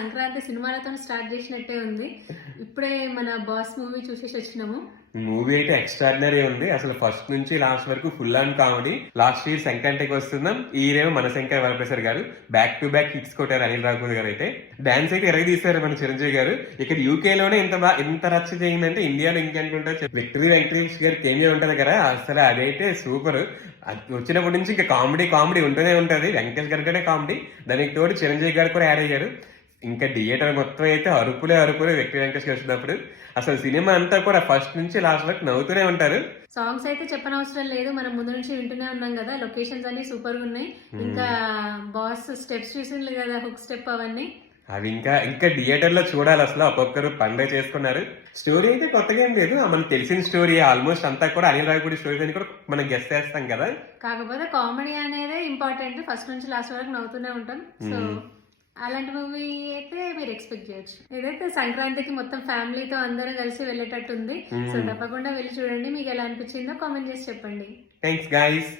సంక్రాంతి సినిమాలతో స్టార్ట్ చేసినట్టే ఉంది. ఇప్పుడే మన బాస్ మూవీ చూసేసి వచ్చినాము. మూవీ అయితే ఎక్స్ట్రాడినరీ ఉంది. అసలు ఫస్ట్ నుంచి లాస్ట్ వరకు full and comedy. Last year సంక్రాంతికి వస్తున్నాం, ఈ రేమో మన శంకర్ వరప్రసాద్ గారు బ్యాక్ టు బ్యాక్ హిట్స్ కొట్టారు. అనిల్ రావుపూడి గారు అయితే డాన్స్ అయితే ఎరగ తీశారు మన చిరంజీవి గారు. ఇక్కడ యూకే లోనే ఎంత రచ్చ చేయిందంటే ఇండియాలో ఇంకేంటుంటారు. విక్టరీ వెంకటేష్ గారి కేమియా ఉంటది కదా, అసలు అదైతే సూపర్. వచ్చినప్పటి నుంచి ఇంకా కామెడీ ఉంటూనే ఉంటది. వెంకటేష్ గారితోనే కామెడీ, దానికి తోడు చిరంజీవి గారు కూడా యాడ్ అయ్యారు. ఇంకా థియేటర్ మొత్తం అయితే అరుపులే విక్టరీ వెంకటేష్ గారు వచ్చినప్పుడు. అసలు సినిమా అంతా కూడా ఫస్ట్ నుంచి లాస్ట్ వరకు నవ్వుతూనే ఉంటారు. సాంగ్స్ అయితే చెప్పనవసరం లేదు, మనం ముందు నుంచి వింటూనే ఉన్నాం కదా. లొకేషన్స్ అన్ని సూపర్ గా ఉన్నాయి. ఇంకా బాస్ స్టెప్స్ చూసిండ్రు కదా, హుక్ స్టెప్ అవన్నీ అవి ఇంకా థియేటర్ లో చూడాలి. అసలు ఒక్కొక్కరు పండుగ చేసుకున్నారు. స్టోరీ అయితే కొత్తగా ఏం లేదు, మనకు తెలిసిన స్టోరీ ఆల్మోస్ట్ అంతా కూడా అనిల్ రావిపూడి స్టోరీస్ అని కూడా మనం గెస్ట్ చేస్తాం కదా. కాకపోతే కామెడీ అనేది ఇంపార్టెంట్, ఫస్ట్ నుంచి లాస్ట్ వరకు నవ్వుతూనే ఉంటాం. సో అలాంటి మూవీ అయితే మీరు ఎక్స్పెక్ట్ చేయొచ్చు. ఇదైతే సంక్రాంతికి మొత్తం ఫ్యామిలీతో అందరం కలిసి వెళ్ళేటట్టు ఉంది. సో తప్పకుండా వెళ్ళి చూడండి. మీకు ఎలా అనిపించిందో కామెంట్ చేసి చెప్పండి. Thanks guys.